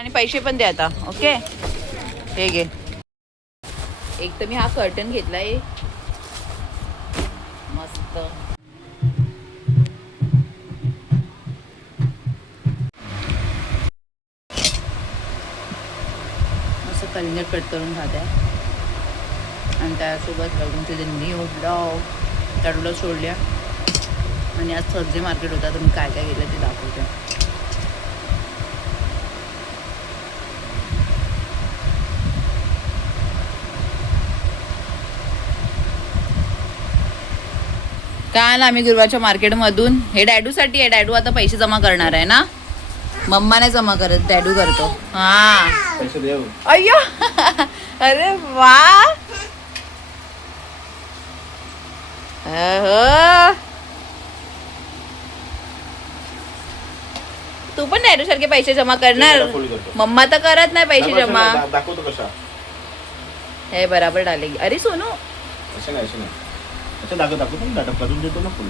आणि पैसे पण दे आता. ओके हे घे. एक तर मी हा कर्टन घेतलाय मस्त. मस्त कलिंगड कट करून खात्या आणि त्यासोबत बघून तिथे न्यू ब्लॉग त्या सोडल्या. आणि आज थर्सडे मार्केट होता तर मी काय काय घेतलं ते दाखवते. काल आम्ही गुरुवारच्या मार्केटमधून हे डॅडूसाठी आहे. डॅडू आता पैसे जमा करणार आहे ना. मम्मा नाही जमा करत, डॅडू करतो. हा अय्यो अरे वा. तू पण डॅडू सारखे पैसे जमा करणार. मम्मा तर करत नाही पैसे जमा. हे बराबर डालेगी. अरे सोनू अच्छा दाखव पण डाटा करून देतो ना फुल.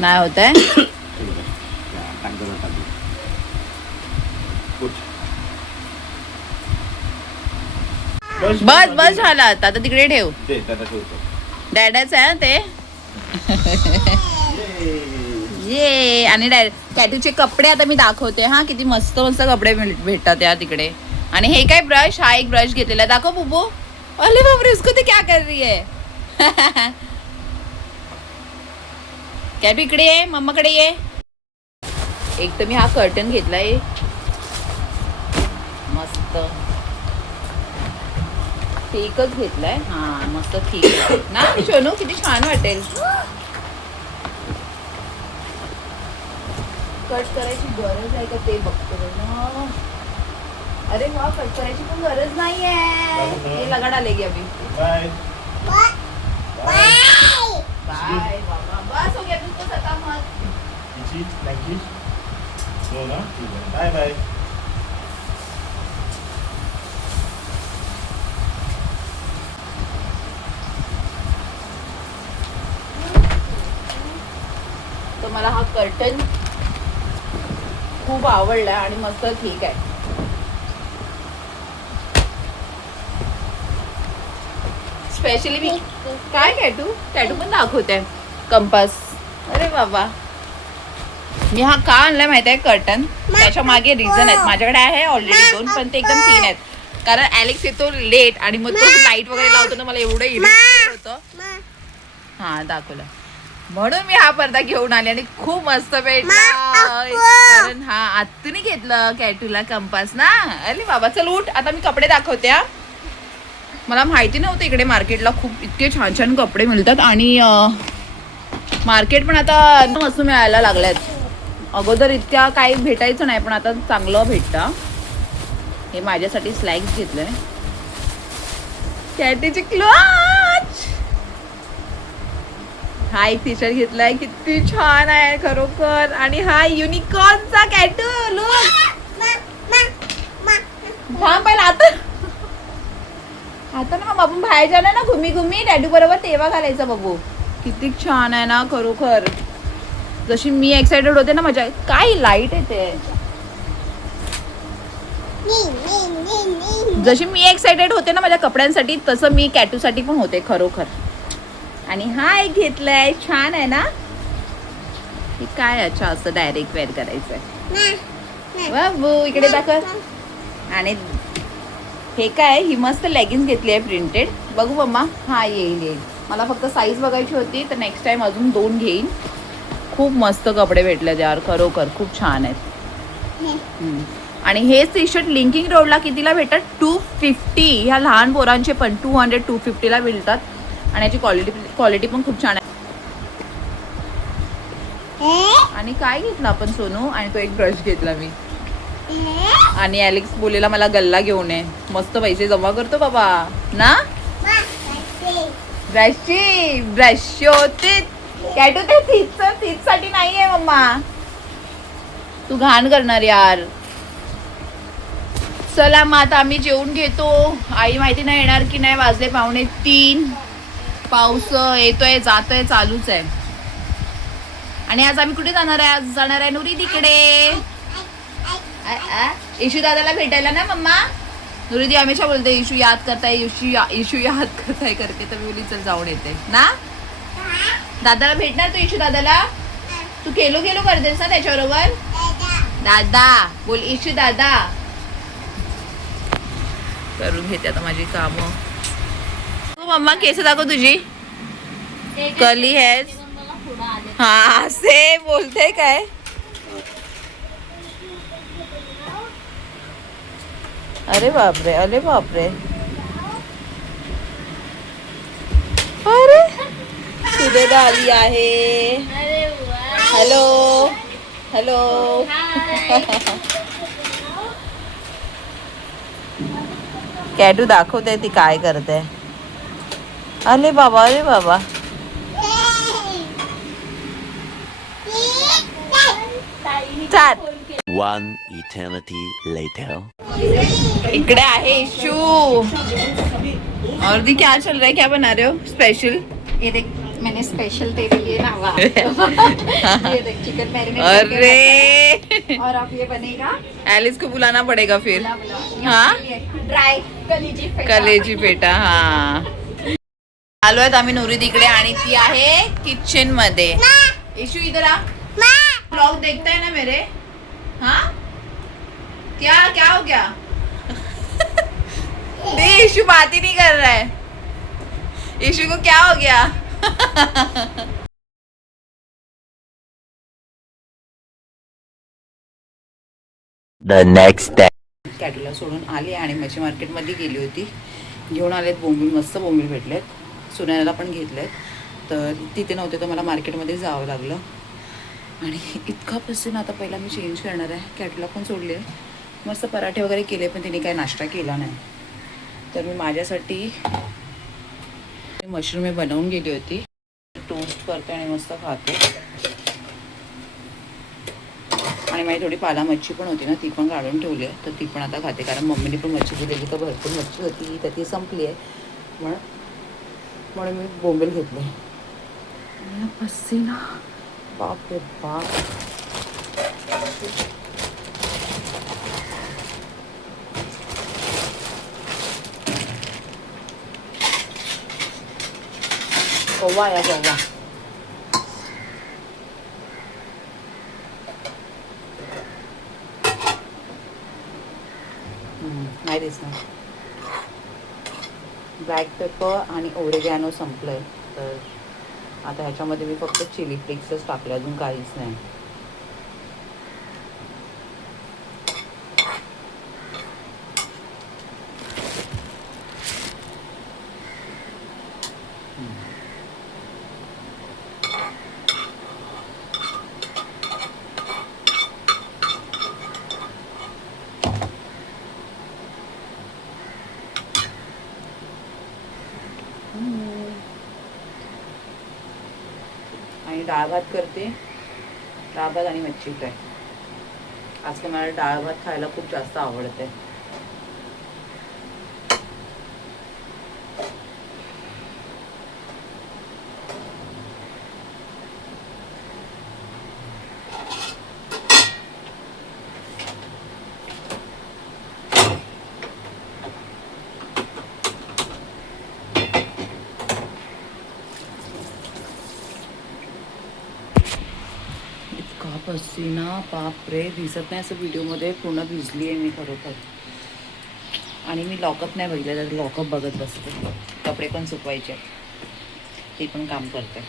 नाही होत आहे. बस बस झाला आता तिकडे ठेव. डॅडाच आहे ते. ये आणि कॅटूचे कपडे आता मी दाखवते हा. किती मस्त मस्त कपडे भेटतात या तिकडे. आणि हे काय ब्रश, हा एक ब्रश घेतलेला आहे. दाखव बुबू. अरे बापरे उसको ते क्या कर रही है. कॅटू इकडे ये, मम्माकडे ये. एक तर मी हा कर्टन घेतलाय मस्त. थिकच घेतलाय. हा मस्त थिक ना सोनू. किती छान वाटेल. कट करायची गरज आहे का ते बघतो ना. अरे वा कट करायची पण गरज नाहीये. हे लगा डालेगी अभी. बाय बाय बाबा. बस हो गया तुझको सता मत. Bye bye. तर मला हा कर्टन खूप आवडला आणि मस्त ठीक आहे. स्पेशली मी काय टॅटू पण दाखवते कंपास. अरे बाबा मी हा का आणलाय माहिती आहे कर्टन. त्याच्या मागे रिझन आहेत. माझ्याकडे आहे ऑलरेडी 2 पण ते एकदम 3 आहेत. कारण ॲलेक्स येतो लेट आणि मग तो लाईट वगैरे लावतो ना. मला एवढं इरिटेट होतं. हा दाखवलं म्हणून मी हा पडदा घेऊन आले. आणि खूप मस्त भेटला. कारण हा आत्तूने घेतलं कॅटूला कंपास ना. अरे बाबा चल उठ. आता मी कपडे दाखवते. मला माहिती नव्हतं इकडे मार्केटला खूप इतके छान छान कपडे मिळतात. आणि मार्केट पण आता मस्त मिळायला लागल्यात. अगोदर इतक्या काही भेटायचं नाही पण आता चांगलं भेटतं. हे माझ्यासाठी स्लॅक्स घेतलंय. कॅटीची क्लच. हा एक टी शर्ट घेतलाय. किती छान आहे खरोखर. आणि हा युनिकॉर्नचा कॅटू लुक. थांब पहिला आता ना मग आपण बाहेर जाणार ना घुमी डॅडू बरोबर तेव्हा घालायचा बघू. किती छान आहे ना खरोखर. जशी मी एक्साइटेड होते ना माझ्या. काय लाईट येते. जशी मी एक्साइटेड होते ना माझ्या कपड्यांसाठी तसं मी कॅटूसाठी पण होते खरोखर. आणि हा एक घेतलाय. छान आहे ना. हे काय अच्छा असं डायरेक्ट वेअर करायचंय. बाबू इकडे दाखव. आणि हे काय ही मस्त लेगिन्स घेतली आहे प्रिंटेड. बघू मम्मा. हा येईल. मला फक्त साईज बघायची होती तर नेक्स्ट टाइम अजून 2 घेईन. खूप मस्त कपडे भेटले यार खरोखर. खूप छान आहेत. आणि हे टी शर्ट लिंकिंग रोडला कितीला भेटतात 250. ह्या लहान पोरांचे पण 200-250ला मिळतात. आणि याची क्वालिटी पण खूप छान आहे. आणि काय घेतलं आपण सोनू. आणि तो एक ब्रश घेतला मी. आणि ॲलेक्स बोलेला मला गल्ला घेऊन ये. मस्त पैसे जमा करतो बाबा ना. ब्रश होते कॅटू. ते तीच साठी नाहीये मम्मा. तू घाण करणार यार. चला मग आता आम्ही जेवून घेतो. आई माहिती नाही येणार की नाही, वाजले 2:45. पाऊस येतोय जातोय चालूच आहे. आणि आज आम्ही कुठे जाणार आहे? आज जाणार आहे नुरी तिकडे इशू दादाला भेटायला ना मम्मा. नुरी हमेशा बोलते इशू याद करताय, इशू याद करताय करके, तर मी बोली चल जाऊन येते ना. दादाला भेटणार तू? इशू दादाला तू केलो गेलो करतेस ना त्याच्याबरोबर? दादा बोल, इशू दादा. करून घेते आता माझी कामं. तू मम्मा केस दाखव तुझी. कली आहेस हा असे बोलते काय? अरे बापरे, अरे बापरे. अरे सुरेदा आली आहे. Hello hello. कॅटू दाखवते ती काय करते. अरे बाबा, अरे बाबा. चाल. One eternity later. इकडे आहे इशू. और दी क्या चल रहा है, क्या बना रहे हो स्पेशल? ये देख मैंने स्पेशल तेरे लिए ना ये देख चिकन मैरिनेट अरे और अब ये बनेगा एलिस को बुलाना पड़ेगा फिर. हाँ ड्राई कलेजी कलेजी पेटा. हा आलो आहेत आम्ही नुरी तिकडे आणि ती आहे किचन मध्ये. इशू इधर आ. ब्लॉग देखता है ना मेरे? हाँ क्या क्या हो गया? नहीं इशू बात ही नहीं कर रहा है. इशू को क्या हो गया? The next day. कॅटूला सोडून आली आणि मच्छी मार्केटमध्ये गेली होती. घेऊन आलेत बोंबील, मस्त बोंबील भेटलेत. सुनैनाला पण घेतलेत. तर तिथे नव्हते तर मला मार्केटमध्ये जावं लागलं. आणि इतका पसीना. आता पहिला मी चेंज करणार आहे. कॅटूला पण सोडले. मस्त पराठे वगैरे केले पण तिने काही नाश्ता केला नाही. तर मी माझ्यासाठी मशरूम हे बनवून गेली होती. टोस्ट करते आणि मस्त खाते. आणि माझी थोडी पाला मच्छी पण होती ना, ती पण काढून ठेवली आहे. तर ती पण आता खाते, कारण मम्मीने पण मच्छी दिलेली तर भरपूर मच्छी होती, तर ती संपली आहे. म्हणून मी बोंबील घेतले. पसीना बाप रे बाप. कौवा या कौवा. नाही दिसणार. ब्लॅक पेपर आणि ओरेगॅनो संपलंय. तर आता ह्याच्यामध्ये मी फक्त चिली फ्लेक्सच टाकले, अजून काहीच नाही. आणि डाळ भात करते. डाळ भात आणि मच्छी फ्राय. आजकाल मला डाळ भात खायला खूप जास्त आवडते. पसीना बाप रे, दिसत नाही असं व्हिडिओमध्ये. पूर्ण भिजली आहे मी खरोखर. आणि मी लॉकअप नाही बघितलं, तर लॉकअप बघत बसते. कपडे पण सुकवायचे, ते पण काम करते.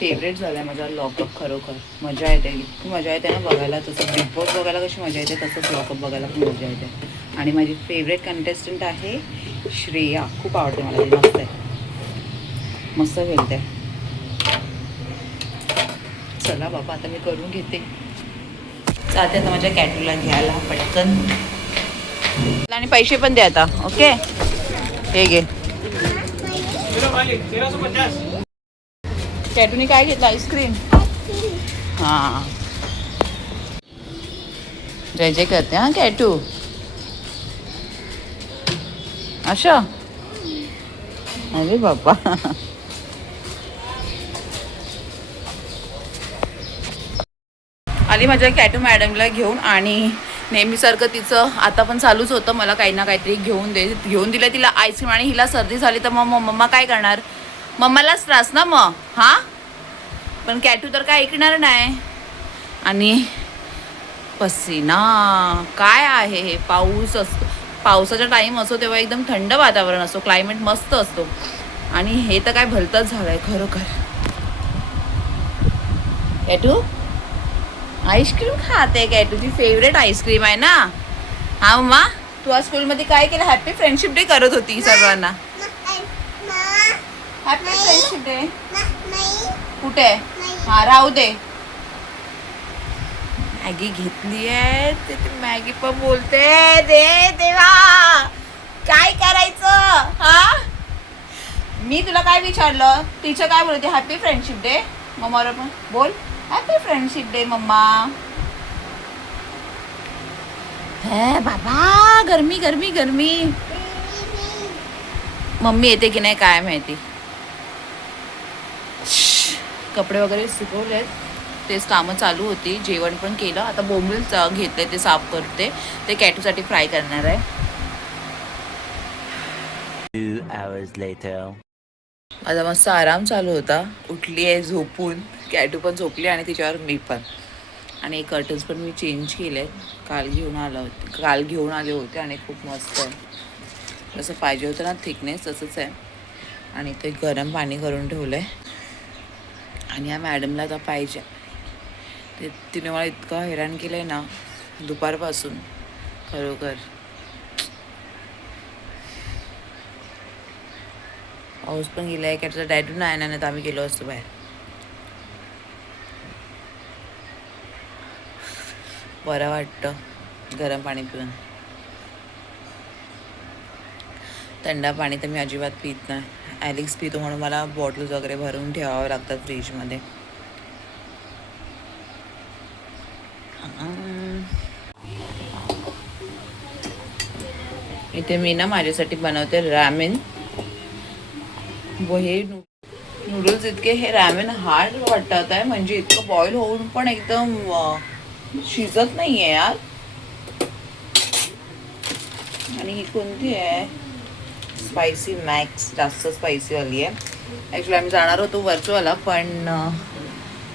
फेवरेट झाला आहे माझा लॉकअप खरोखर. मजा येते, इतकी मजा येते ना बघायला. तसं बिग बॉस बघायला कशी मजा येते, तसंच लॉकअप बघायला पण मजा येते. आणि माझी फेवरेट कंटेस्टंट आहे श्रेया. खूप आवडते मला ती. मस्त आहे, मस्त खेळते. चला बाबा आता मी करून घेते. जाते आता माझ्या कॅटूला घ्यायला पटकन. आणि पैसे पण दे आता. ओके हे घे. कॅटूने काय घेतलं? आईस्क्रीम. हां जय जय करते हा कॅटू अशा. अरे बाबा. आली माझ्या कॅटू मॅडमला घेऊन आणि नेहमीसारखं तिचं आता पण चालूच होतं मला काही ना काहीतरी घेऊन दिलं तिला आईस्क्रीम. आणि हिला सर्दी झाली तर मग मम्मा काय करणार, मम्मालाच त्रास ना मग. हां पण कॅटू तर काय ऐकणार नाही. आणि पसीना काय आहे हे, पाऊस असतो, पावसाचा टाईम असतो तेव्हा एकदम थंड वातावरण असतो, क्लायमेट मस्त असतो. आणि हे तर काय भलतंच झालंय खरोखर. कॅटू आईस्क्रीम खाते काय, तुझी फेवरेट आईस्क्रीम आहे ना. हा मम्मा तू आज स्कूलमध्ये काय केलं, हॅपी फ्रेंडशिप डे करत होती सर्वांना. हॅपी फ्रेंडशिप डे कुठे, हा राहू दे. मॅगी घेतली आहे ते मॅगी पण बोलते दे देवा काय करायचं. हा मी तुला काय विचारलं, टीचर काय बोलते हॅपी फ्रेंडशिप डे. मम्मा पण बोल हॅपी फ्रेंडशिप डे मम्मा. हे बाबा गरमी गरमी गरमी. मम्मी येते की नाही काय माहिती. कपडे वगैरे सुकवलेत, तेच कामं चालू होती. जेवण पण केलं, आता बोंबील घेतले ते साफ करते, ते कॅटूसाठी फ्राय करणार आहे. 2 hours later. माझा मस्त आराम चालू होता. उठली आहे झोपून, कॅटू पण झोपली आणि तिच्यावर मी पण. आणि कर्टन्स पण मी चेंज केले, काल घेऊन आले होते आणि खूप मस्त आहे. जसं पाहिजे होतं ना थिकनेस तसंच आहे. आणि ते गरम पाणी करून ठेवलं आहे. आणि या मॅडमला आता पाहिजे ते, तिने मला इतकं हैराण केलं आहे ना दुपारपासून खरोखर. पाऊस पण गेला आहे, कॅटचा डॅडू नाही ना, तर आम्ही गेलो असतो बाहेर. बरं वाटतं गरम पाणी पिऊन. थंड पाणी तर मी अजिबात पित नाही. ॲलिक्स पितो म्हणून मला बॉटल्स वगैरे भरून ठेवावं लागतात फ्रीजमध्ये. इथे मी ना माझ्यासाठी बनवते रॅमेन. व हे नूडल्स इतके हे रॅमेन हार्ड वाटतात आहे, म्हणजे इतकं बॉईल होऊन पण एकदम शिजत नाही आहे यार. आणि ही कोणती आहे, स्पायसी मॅक्स, जास्त स्पायसीवाली आहे. ॲक्च्युली आम्ही जाणार होतो वर्चुअलला पण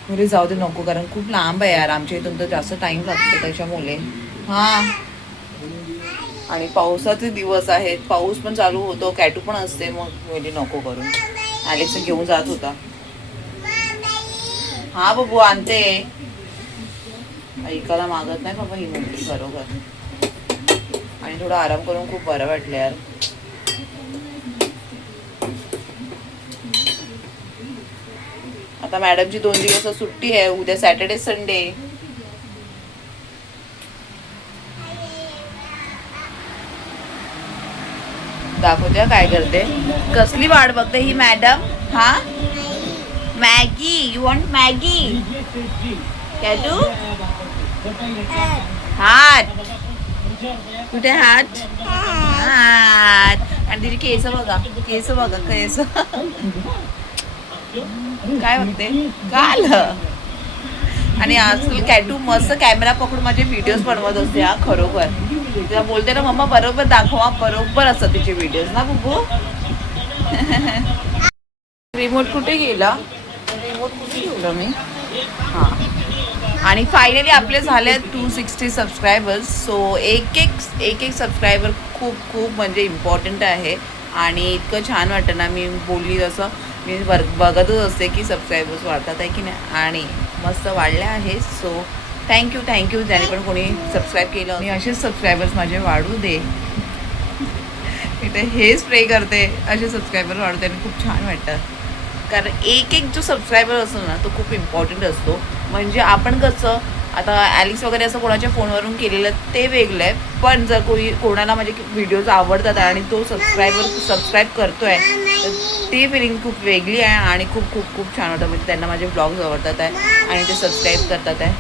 घरी जाऊ दे नको, कारण खूप लांब आहे यार आमच्या इथून, तर जास्त टाईम लागतो त्याच्यामुळे. हां आणि पावसाचे दिवस आहेत, पाऊस पण चालू होतो, कॅटू पण असते, मग मुली नको करून. ॲलेक्स घेऊन जात होता. हा बघू आणते. ऐकायला मागत नाही बाबा ही मुलगी बरोबर. आणि थोडा आराम करून खूप बरं वाटलं यार. आता मॅडमची 2 दिवस सुट्टी आहे, उद्या सॅटर्डे संडे. दाखवते काय करते, कसली वाट बघते ही मॅडम. हा मॅगी, यू वॉन्ट मॅगी कॅटू. हात कुठे, हात हात. आणि तिची केस बघा, केस बघा, केस काय बघते काल. आणि आजकाल कॅटू मस्त कॅमेरा पकडून माझे व्हिडिओज बनवत असते. हा खरोखर तिला बोलते ना मम्मा बरोबर दाखवा, बरोबर असतात तिचे व्हिडिओज ना बुबू. रिमोट कुठे गेला, रिमोट कुठे ठेवलं मी. हां आणि फायनली आपले झाले 260 सबस्क्रायबर्स. सो एक एक सबस्क्रायबर खूप खूप म्हणजे इम्पॉर्टंट आहे. आणि इतकं छान वाटतं ना, मी बोलली जसं मी बघतच असते की सबस्क्रायबर्स वाढतात आहे की नाही, आणि मस्त वाढले आहे. सो थँक्यू ज्याने पण कोणी सबस्क्राईब केलं. मी असेच सबस्क्रायबर्स माझे वाढू दे, मी तर हेच प्रे करते असे सबस्क्रायबर वाढते. आणि खूप छान वाटतं, कारण एक जो सबस्क्रायबर असतो ना तो खूप इम्पॉर्टंट असतो. म्हणजे आपण कसं आता ॲलिक्स वगैरे असं कोणाच्या फोनवरून केलेलं ते वेगळं आहे, पण जर कोणाला माझे व्हिडिओज आवडतात आणि तो सबस्क्राईब करतो आहे तर ती फिलिंग खूप वेगळी आहे. आणि खूप खूप खूप छान वाटतं, म्हणजे त्यांना माझे ब्लॉग्स आवडतात आहे आणि ते सबस्क्राईब करतात आहे.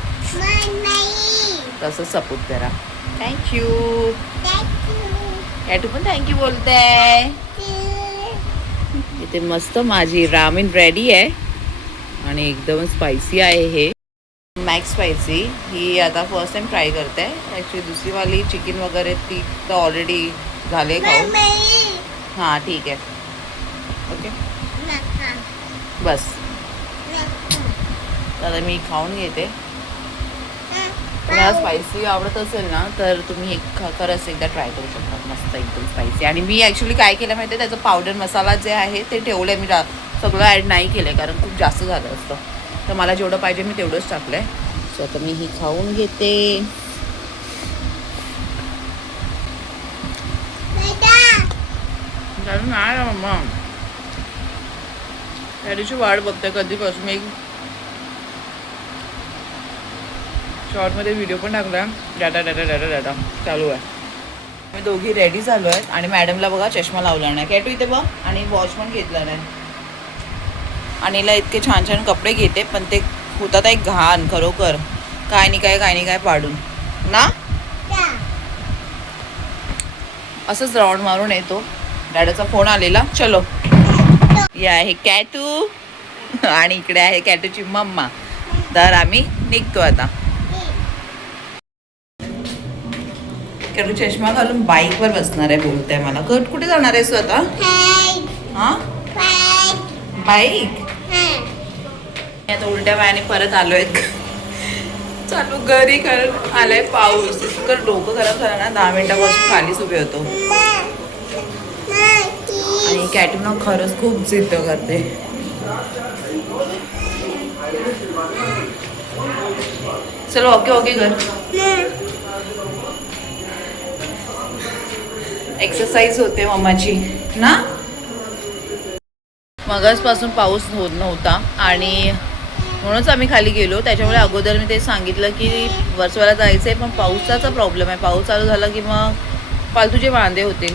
तसं सपोर्ट करा. थँक्यू. कॅटू पण थँक्यू बोलते. इथे मस्त माझी रामेन रेडी आहे आणि एकदम स्पायसी आहे. हे मॅक्स स्पायसी ही आता फर्स्ट टाइम ट्राय करते. ॲक्च्युली दुसरीवाली चिकन वगैरे ती तर ऑलरेडी झाले खाऊन. हां ठीक आहे. ओके बस आता मी खाऊन घेते. तुम्हाला स्पायसी आवडत असेल ना तर तुम्ही हे खरंच एकदा ट्राय करू शकता. मस्त एकदम स्पायसी. आणि मी ॲक्च्युली काय केलं माहिती आहे, त्याचं पावडर मसाला जे आहे ते ठेवलं आहे. मी सगळं ॲड नाही केलं आहे कारण खूप जास्त झालं असतं. तर मला जेवढं पाहिजे मी तेवढंच टाकलं आहे. सो आता मी ही खाऊन घेते. नाही मम्मा त्या दिवशी वाट बघते कधीपासून. मी शॉर्टमध्ये व्हिडिओ पण टाकला. डाटा डाटा डाटा डाटा चालू आहे. मी दोघी रेडी झालो आहेत आणि मॅडमला बघा चष्मा लावला नाही. कॅटू इथे बघ. आणि वॉच पण घेतला नाही. आणि हिला इतके छान छान कपडे घेते पण ते होतात एक घाण खरोखर. काय नाही काय पाडून ना असंच राऊंड मारून येतो. डॅडाचा फोन आलेला. चलो हे आहे कॅटू आणि इकडे आहे कॅटूची मम्मा. तर आम्ही निघतो आता. कॅटू चष्मा घालून बाईकवर बसणार आहे बोलते मला. कट कुठे जाणार आहे स्वतः? हां बाईक. आता उलट्या पायाने परत आलोय चालू घरी. कारण आलाय पाऊस. इतकं डोकं खराब झालं ना. 10 मिनिटापासून खालीच उभे होतो. आणि कॅटून खरंच खूप जिद्द करते. चलो ओके ओके कर. एक्सरसाइज होते मम्माची ना. मगाचपासून पाऊस होत नव्हता आणि म्हणूनच आम्ही खाली गेलो. त्याच्यामुळे अगोदर मी ते सांगितलं की वर्सोवाला जायचं आहे पण पावसाचा प्रॉब्लेम आहे. पाऊस चालू झाला की मग फालतूचे वांदे होतील.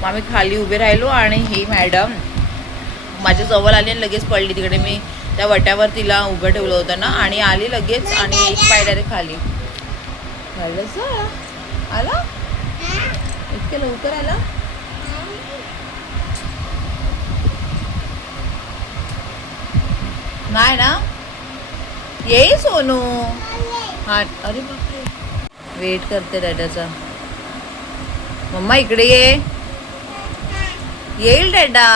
मग आम्ही खाली उभे राहिलो आणि ही मॅडम माझ्या जवळ आली आणि लगेच पडली तिकडे. मी त्या वट्यावर तिला उभं ठेवलं होतं ना आणि आली लगेच आणि एक पाय डायरेक्ट खाली. आला इतके लवकर आला. नाही ना येई सोनू. हा अरे बापरे वेट करते डॅडाचा. मम्मा इकडे ये. येईल डॅडा.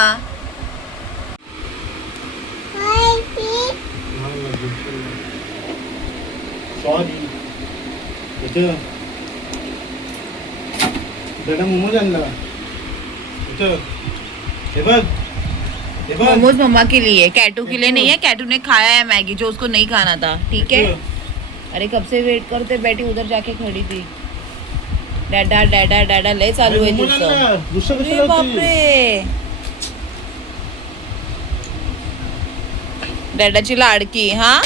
सॉरी बेटा मोमोज आणला. हे बघ मोमोज मम्मा के लिए, कैटू के लिए नहीं है. कैटू ने खाया है मैगी जो उसको नहीं खाना था. ठीक है. अरे कब से वेट करते बैठी उधर जाके खड़ी थी. डैडा डैडा डैडा लय चालू आहे तुझं. अरे बापरे डॅडाची लाडकी. हा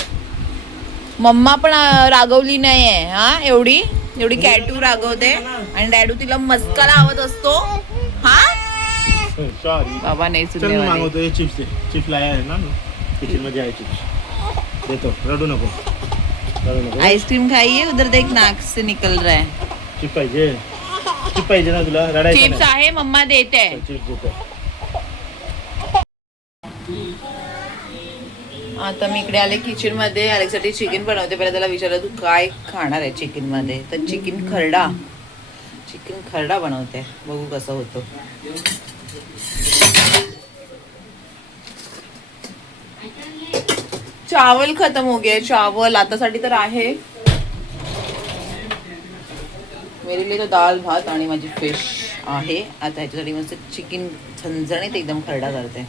मम्मा पण रागवली नाही आहे. हा एवढी कॅटू रागवते आणि डॅडू तिला मस्का लावत असतो. हा सॉरी बाबा नाही चल सुनने वाले. मागवतो. हे चिप्स लाया आहे ना किचन मध्ये आहे चिप्स देतो. रडू नको. आइसक्रीम खाइए. उधर देख नाक से निकल रहा है. चिप्स पाहिजे ना तुला. रडायचं चिप्स आहे मम्मा देते. चिप्स देतो. आता मी इकडे आले किचन मध्ये. अलेक्ससाठी चिकन बनवते. पहिला त्याला विचारलं तू काय खाणार आहे चिकन मध्ये. तर चिकन खरडा बनवते. बघू कसं होतं. चावल खत्म हो गया. चावल आतासाठी तर आहे. मेरे लिए तो दाल भात आणि माझी फिश आहे. आता ह्याच्यासाठी मस्त चिकन झणझणीत एकदम खरडा करते.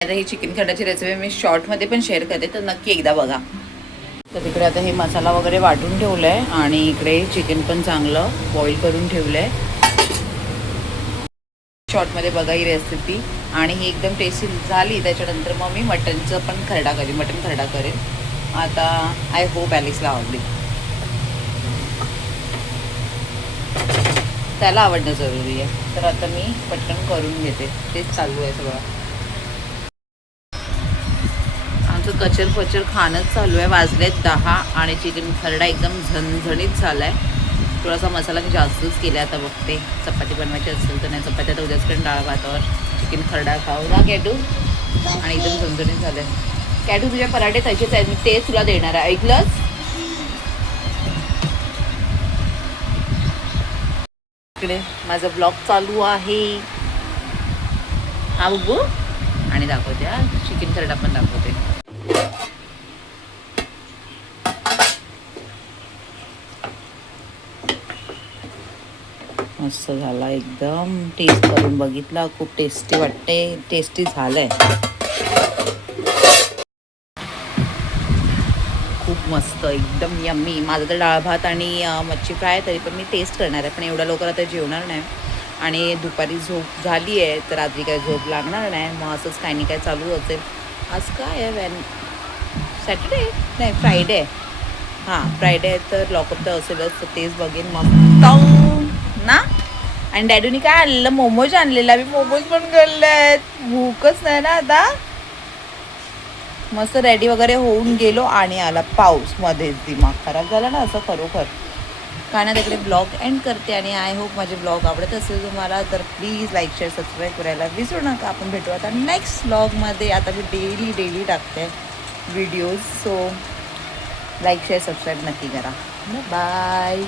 आता ही चिकन खरड्याची रेसिपी मी शॉर्टमध्ये पण शेअर करते तर नक्की एकदा बघा. तर तिकडे आता हे मसाला वगैरे वाटून ठेवला आहे आणि इकडे चिकन पण चांगलं बॉईल करून ठेवलं आहे. शॉर्टमध्ये बघा ही रेसिपी. आणि ही एकदम टेस्टी झाली त्याच्यानंतर मग मी मटन खरडा करेन. आता आय होप ॲलेक्सला आवडली. त्याला आवडणं जरुरी आहे. तर आता मी पटकन करून घेते, तेच चालू आहे सगळं. आमचं कचर पचर खाणंच चालू आहे. वाजलेत 10 आणि चिकन खरडा एकदम झणझणीत झाला आहे. थोडासा मसाला मी जास्तच केला. आता बघते चपाती बनवायची असेल तर नाही, चपाती आता उद्याच करून डाळ भातावर चिकन खरडा खाऊ ना कॅटू. आणि एकदम झणझणीत झालं आहे. कॅटू तुझ्या पराठे तसेच आहेत, मी ते तुला देणार आहे, ऐकलंस? इकडे माझा ब्लॉग चालू आहे हा बघू. आणि दाखवते हा चिकन खरडा पण दाखवते. मस्त झाला एकदम. टेस्ट करून बघितला, खूप टेस्टी वाटते. टेस्टी झालंय, खूप मस्त एकदम यम्मी. माझं तर डाळ भात आणि मच्छी फ्राय तरी पण मी टेस्ट करणार आहे, पण एवढ्या लवकर आता जेवणार नाही. आणि दुपारी झोप झाली आहे तर रात्री काय झोप लागणार नाही. मग असंच काही नाही काय चालू असेल. आज काय आहे सॅटर्डे नाही फ्रायडे आहे. हां फ्रायडे आहे तर लॉकअप तर असेलच, तर तेच बघेन मग ना. आणि डॅडूनी काय आणलेलं, मोमोज आणलेला. मी मोमोज पण खाल्ले आहेत, भूकच नाही ना आता. मस्त रेडी वगैरे होऊन गेलो आणि आला पाऊस. मध्येच दिमाग खराब झाला ना असं खरोखर. काय ना तिकडे ब्लॉग एंड करते. आणि आय होप माझे ब्लॉग आवडत असेल तुम्हाला तर प्लीज लाईक शेअर सबस्क्राईब करायला विसरू नका. आपण भेटू आता नेक्स्ट ब्लॉगमध्ये. आता मी डेली टाकते videos, so like share subscribe नक्की करा. बाय.